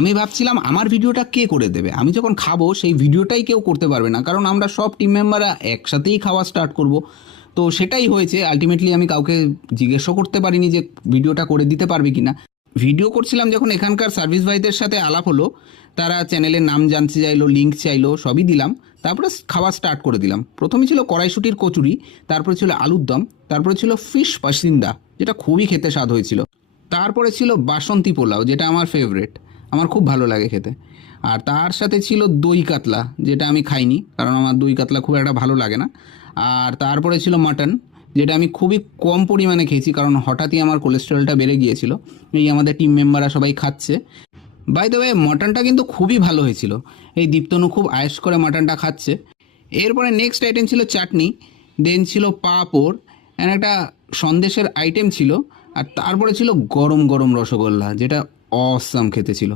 আমি ভাবছিলাম আমার ভিডিওটা কে করে দেবে, আমি যখন খাবো সেই ভিডিওটাই কেউ করতে পারবে না, কারণ আমরা সব টিম মেম্বাররা একসাথেই খাওয়া স্টার্ট করব। তো সেটাই হয়েছে, আলটিমেটলি আমি কাউকে জিজ্ঞেসও করতে পারিনি যে ভিডিওটা করে দিতে পারবে কিনা। ভিডিও করছিলাম যখন এখানকার সার্ভিস ভাইদের সাথে আলাপ হলো, তারা চ্যানেলের নাম জানতে চাইলো, লিঙ্ক চাইলো, সবই দিলাম। তারপরে খাওয়া স্টার্ট করে দিলাম। প্রথমে ছিল কড়াইশুটির কচুরি, তারপরে ছিল আলুর দম, তারপরে ছিল ফিশ পাসিন্দা, যেটা খুবই খেতে স্বাদ হয়েছিল। তারপরে ছিল বাসন্তী পোলাও, যেটা আমার ফেভারেট, আমার খুব ভালো লাগে খেতে। আর তার সাথে ছিল দই কাতলা, যেটা আমি খাইনি কারণ আমার দই কাতলা খুব একটা ভালো লাগে না। আর তারপরে ছিল মাটন, যেটা আমি খুবই কম পরিমাণে খেয়েছি কারণ হঠাৎই আমার কোলেস্টেরলটা বেড়ে গিয়েছিল। এই আমাদের টিম মেম্বাররা সবাই খাচ্ছে। বাই দ্য ওয়ে, মাটনটা কিন্তু খুবই ভালো হয়েছিল। এই দীপ্তনু খুব আয়েস করে মাটনটা খাচ্ছে। এরপরে নেক্সট আইটেম ছিল চাটনি, দেন ছিল পাঁপড়, অ্যান্ড একটা সন্দেশের আইটেম ছিল। আর তারপরে ছিল গরম গরম রসগোল্লা, যেটা অসাম খেতে ছিল।